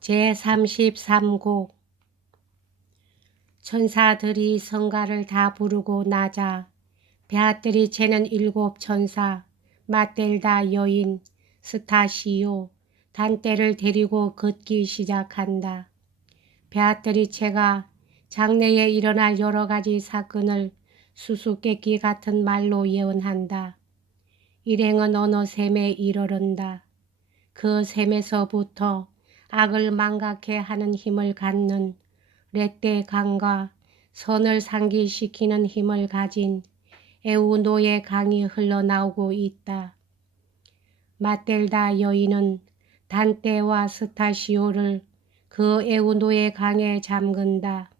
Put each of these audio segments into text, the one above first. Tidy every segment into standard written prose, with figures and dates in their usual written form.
제33곡 천사들이 성가를 다 부르고 나자 베아트리체는 7 천사 마텔다 여인 스타시오 단테를 데리고 걷기 시작한다. 베아트리체가 장래에 일어날 여러가지 사건을 수수께끼 같은 말로 예언한다. 일행은 어느 샘에 이르른다. 그 샘에서부터 악을 망각해 하는 힘을 갖는 레떼 강과 선을 상기시키는 힘을 가진 에우노의 강이 흘러나오고 있다. 마텔다 여인은 단테와 스타시오를 그 에우노의 강에 잠근다.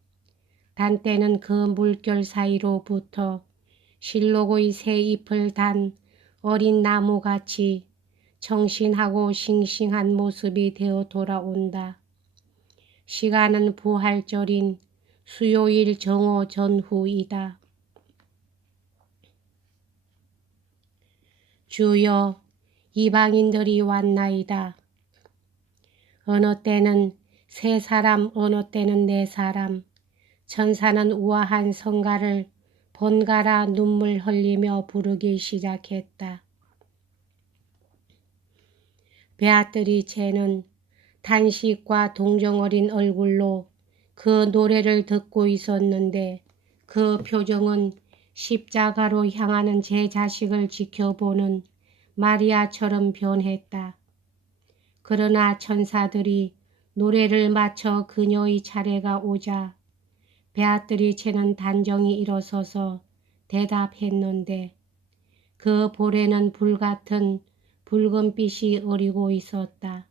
단테는 그 물결 사이로부터 실록의 새 잎을 단 어린 나무같이 청신하고 싱싱한 모습이 되어 돌아온다. 시간은 부활절인 수요일 정오 전후이다. 주여, 이방인들이 왔나이다. 어느 때는 세 사람, 어느 때는 네 사람. 천사는 우아한 성가를 번갈아 눈물 흘리며 부르기 시작했다. 베아트리체는 탄식과 동정 어린 얼굴로 그 노래를 듣고 있었는데 그 표정은 십자가로 향하는 제 자식을 지켜보는 마리아처럼 변했다. 그러나 천사들이 노래를 마쳐 그녀의 차례가 오자 베아트리체는 단정히 일어서서 대답했는데 그 볼에는 불같은 붉은빛이 어리고 있었다.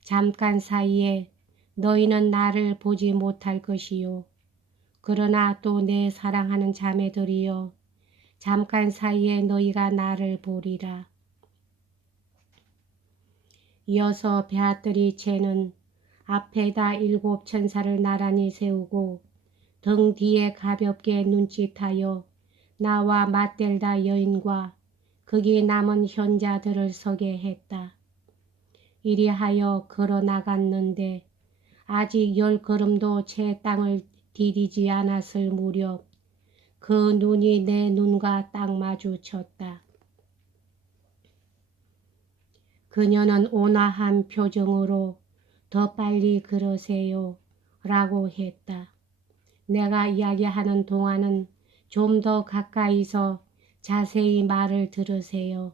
잠깐 사이에 너희는 나를 보지 못할 것이요. 그러나 또 내 사랑하는 자매들이여 잠깐 사이에 너희가 나를 보리라. 이어서 베아트리체는 앞에다 7 천사를 나란히 세우고 등 뒤에 가볍게 눈짓하여 나와 마텔다 여인과 거기 남은 현자들을 서게 했다. 이리하여 걸어 나갔는데 아직 10걸음도 채 땅을 디디지 않았을 무렵 그 눈이 내 눈과 딱 마주쳤다. 그녀는 온화한 표정으로 더 빨리 걸으세요 라고 했다. 내가 이야기하는 동안은 좀 더 가까이서 자세히 말을 들으세요.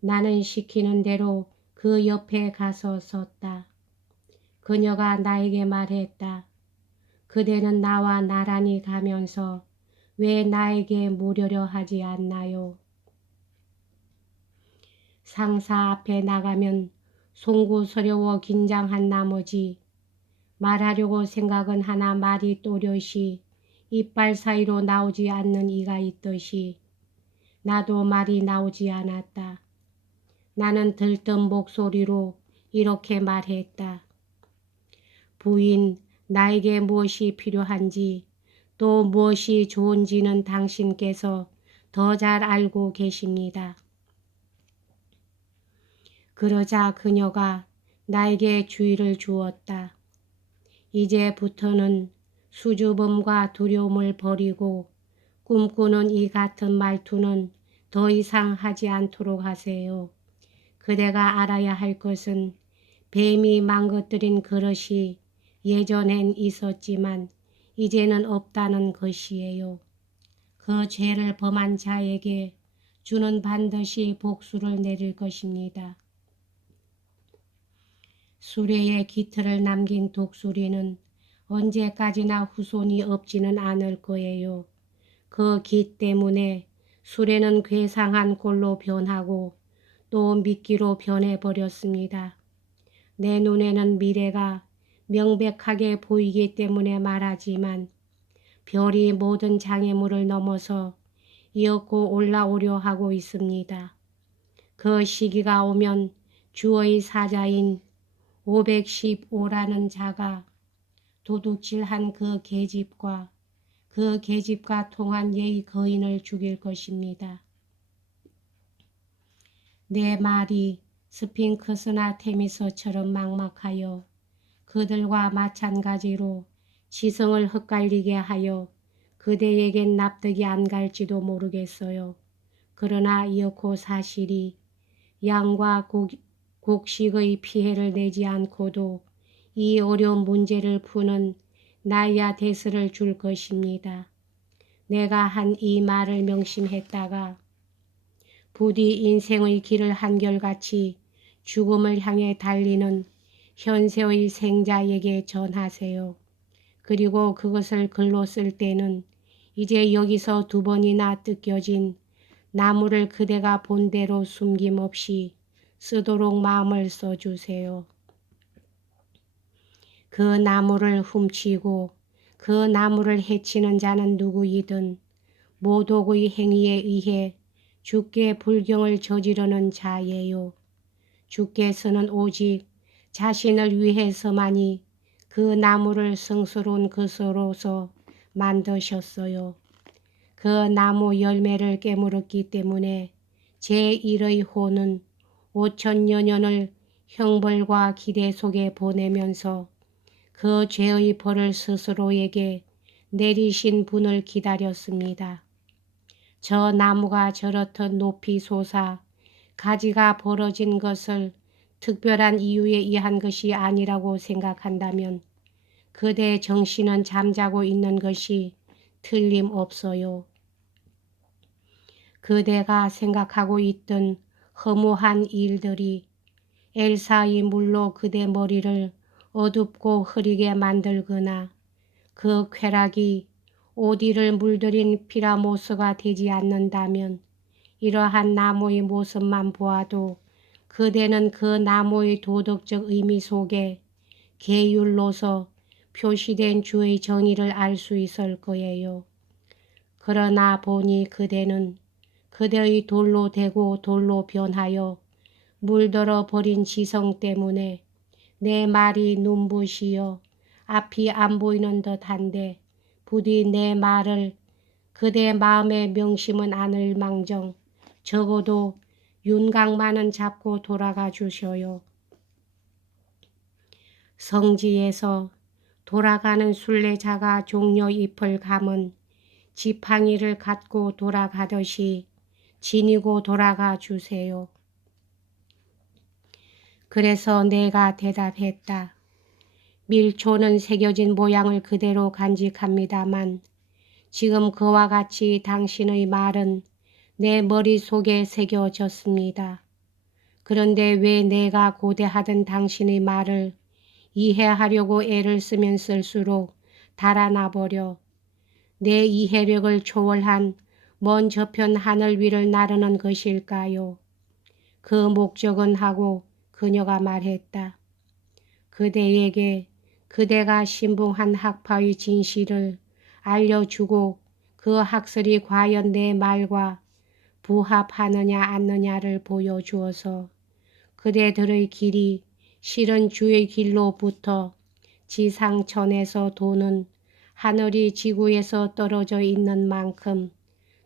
나는 시키는 대로 그 옆에 가서 섰다. 그녀가 나에게 말했다. 그대는 나와 나란히 가면서 왜 나에게 물으려 하지 않나요? 상사 앞에 나가면 송구스러워 긴장한 나머지 말하려고 생각은 하나 말이 또렷이 이빨 사이로 나오지 않는 이가 있듯이 나도 말이 나오지 않았다. 나는 들뜬 목소리로 이렇게 말했다. 부인, 나에게 무엇이 필요한지 또 무엇이 좋은지는 당신께서 더 잘 알고 계십니다. 그러자 그녀가 나에게 주의를 주었다. 이제부터는 수줍음과 두려움을 버리고 꿈꾸는 이 같은 말투는 더 이상 하지 않도록 하세요. 그대가 알아야 할 것은 뱀이 망가뜨린 그릇이 예전엔 있었지만 이제는 없다는 것이에요. 그 죄를 범한 자에게 주는 반드시 복수를 내릴 것입니다. 수레에 깃털을 남긴 독수리는 언제까지나 후손이 없지는 않을 거예요. 그 깃 때문에 수레는 괴상한 꼴로 변하고 또 미끼로 변해버렸습니다. 내 눈에는 미래가 명백하게 보이기 때문에 말하지만 별이 모든 장애물을 넘어서 이었고 올라오려 하고 있습니다. 그 시기가 오면 주의 사자인 515라는 자가 도둑질한 그 계집과 그 계집과 통한 예의 거인을 죽일 것입니다. 내 말이 스핑크스나 테미스처럼 막막하여 그들과 마찬가지로 지성을 헛갈리게 하여 그대에겐 납득이 안 갈지도 모르겠어요. 그러나 이렇고 사실이 양과 곡식의 피해를 내지 않고도 이 어려운 문제를 푸는 나이아데스를 줄 것입니다. 내가 한 이 말을 명심했다가 부디 인생의 길을 한결같이 죽음을 향해 달리는 현세의 생자에게 전하세요. 그리고 그것을 글로 쓸 때는 이제 여기서 2번이나 뜯겨진 나무를 그대가 본대로 숨김없이 쓰도록 마음을 써주세요. 그 나무를 훔치고 그 나무를 해치는 자는 누구이든 모독의 행위에 의해 주께 불경을 저지르는 자예요. 주께서는 오직 자신을 위해서만이 그 나무를 성스러운 것으로서 만드셨어요. 그 나무 열매를 깨물었기 때문에 제1의 호는 5천여 년을 형벌과 기대 속에 보내면서 그 죄의 벌을 스스로에게 내리신 분을 기다렸습니다. 저 나무가 저렇듯 높이 솟아 가지가 벌어진 것을 특별한 이유에 의한 것이 아니라고 생각한다면 그대 정신은 잠자고 있는 것이 틀림없어요. 그대가 생각하고 있던 허무한 일들이 엘사의 물로 그대 머리를 어둡고 흐리게 만들거나 그 쾌락이 오디를 물들인 피라모스가 되지 않는다면 이러한 나무의 모습만 보아도 그대는 그 나무의 도덕적 의미 속에 계율로서 표시된 주의 정의를 알 수 있을 거예요. 그러나 보니 그대는 그대의 돌로 되고 돌로 변하여 물들어 버린 지성 때문에 내 말이 눈부시어 앞이 안 보이는 듯한데 부디 내 말을 그대 마음에 명심은 않을 망정 적어도 윤곽만은 잡고 돌아가 주셔요. 성지에서 돌아가는 순례자가 종려 잎을 감은 지팡이를 갖고 돌아가듯이 지니고 돌아가 주세요. 그래서 내가 대답했다. 밀초는 새겨진 모양을 그대로 간직합니다만 지금 그와 같이 당신의 말은 내 머릿속에 새겨졌습니다. 그런데 왜 내가 고대하던 당신의 말을 이해하려고 애를 쓰면 쓸수록 달아나버려 내 이해력을 초월한 먼 저편 하늘 위를 나르는 것일까요? 그 목적은 하고 그녀가 말했다. 그대에게 그대가 신봉한 학파의 진실을 알려주고 그 학설이 과연 내 말과 부합하느냐 않느냐를 보여주어서 그대들의 길이 실은 주의 길로부터 지상천에서 도는 하늘이 지구에서 떨어져 있는 만큼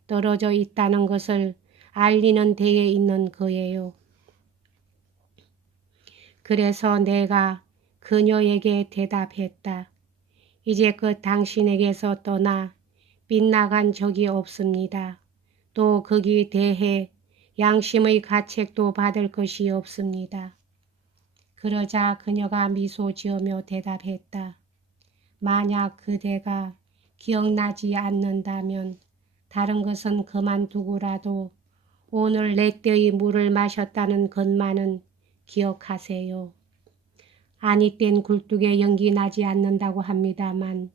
떨어져 있다는 것을 알리는 데에 있는 거예요. 그래서 내가 그녀에게 대답했다. 이제껏 당신에게서 떠나 빗나간 적이 없습니다. 또 거기 대해 양심의 가책도 받을 것이 없습니다. 그러자 그녀가 미소 지으며 대답했다. 만약 그대가 기억나지 않는다면 다른 것은 그만두고라도 오늘 내 떼의 물을 마셨다는 것만은 기억하세요. 아니 땐 굴뚝에 연기 나지 않는다고 합니다만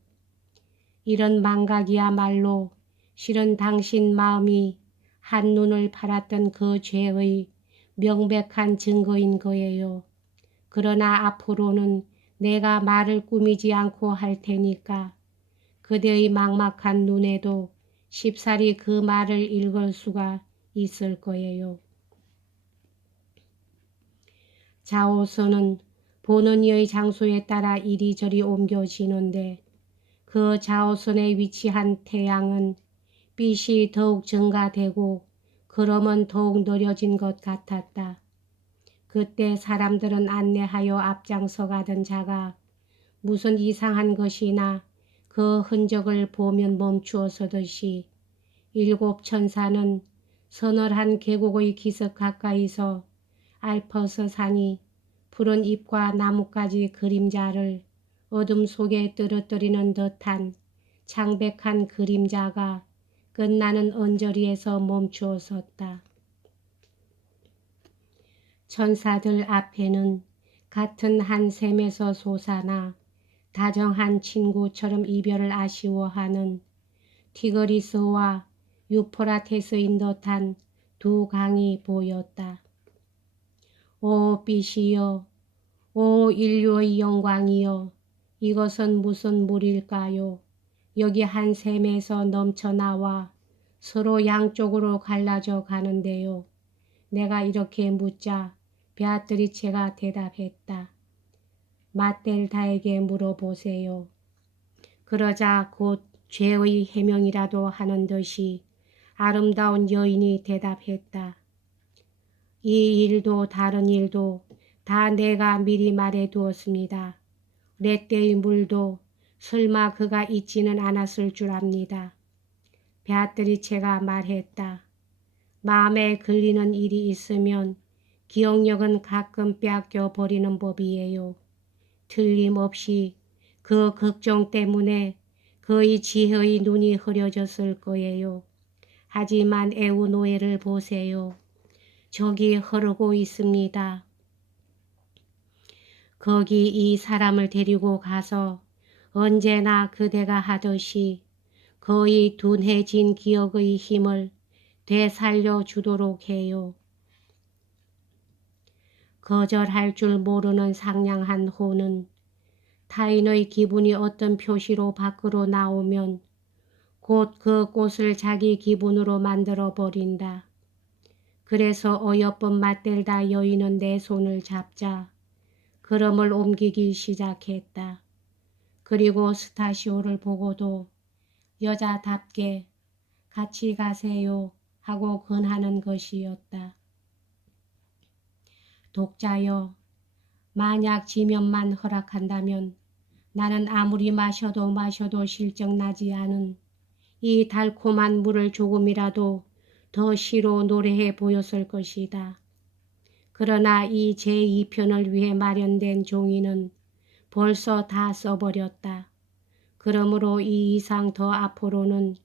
이런 망각이야말로 실은 당신 마음이 한눈을 팔았던 그 죄의 명백한 증거인 거예요. 그러나 앞으로는 내가 말을 꾸미지 않고 할 테니까 그대의 막막한 눈에도 쉽사리 그 말을 읽을 수가 있을 거예요. 자오선은 보는 이의 장소에 따라 이리저리 옮겨지는데 그 자오선에 위치한 태양은 빛이 더욱 증가되고 그럼은 더욱 느려진 것 같았다. 그때 사람들은 안내하여 앞장서 가던 자가 무슨 이상한 것이나 그 흔적을 보면 멈추어 서듯이 일곱 천사는 서늘한 계곡의 기슭 가까이서 알퍼스 산이 푸른 잎과 나뭇가지 그림자를 어둠 속에 떨어뜨리는 듯한 창백한 그림자가 끝나는 언저리에서 멈추어 섰다. 천사들 앞에는 같은 한 샘에서 솟아나 다정한 친구처럼 이별을 아쉬워하는 티그리스와 유프라테스인 듯한 두 강이 보였다. 오 빛이여, 오 인류의 영광이여, 이것은 무슨 물일까요? 여기 한 샘에서 넘쳐나와 서로 양쪽으로 갈라져 가는데요. 내가 이렇게 묻자 베아트리체가 대답했다. 마텔다에게 물어보세요. 그러자 곧 죄의 해명이라도 하는 듯이 아름다운 여인이 대답했다. 이 일도 다른 일도 다 내가 미리 말해 두었습니다. 렛대의 물도 설마 그가 잊지는 않았을 줄 압니다. 베아트리체가 말했다. 마음에 걸리는 일이 있으면 기억력은 가끔 빼앗겨 버리는 법이에요. 틀림없이 그 걱정 때문에 그의 지혜의 눈이 흐려졌을 거예요. 하지만 에우노에를 보세요. 저기 흐르고 있습니다. 거기 이 사람을 데리고 가서 언제나 그대가 하듯이 그의 둔해진 기억의 힘을 되살려 주도록 해요. 거절할 줄 모르는 상냥한 호는 타인의 기분이 어떤 표시로 밖으로 나오면 곧 그 꽃을 자기 기분으로 만들어 버린다. 그래서 어여쁜 마텔다 여인은 내 손을 잡자 걸음을 옮기기 시작했다. 그리고 스타시오를 보고도 여자답게 같이 가세요 하고 권하는 것이었다. 독자여, 만약 지면만 허락한다면 나는 아무리 마셔도 실정나지 않은 이 달콤한 물을 조금이라도 더 시로 노래해 보였을 것이다. 그러나 이 제2편을 위해 마련된 종이는 벌써 다 써버렸다. 그러므로 이 이상 더 앞으로는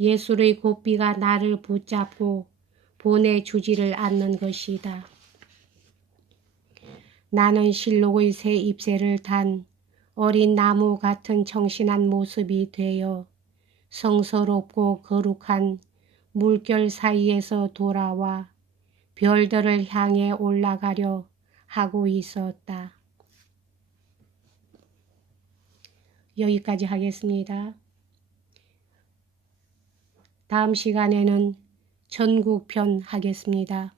예술의 고삐가 나를 붙잡고 보내주지를 않는 것이다. 나는 실록의 새 잎새를 탄 어린 나무 같은 청신한 모습이 되어 성스럽고 거룩한 물결 사이에서 돌아와 별들을 향해 올라가려 하고 있었다. 여기까지 하겠습니다. 다음 시간에는 전국편 하겠습니다.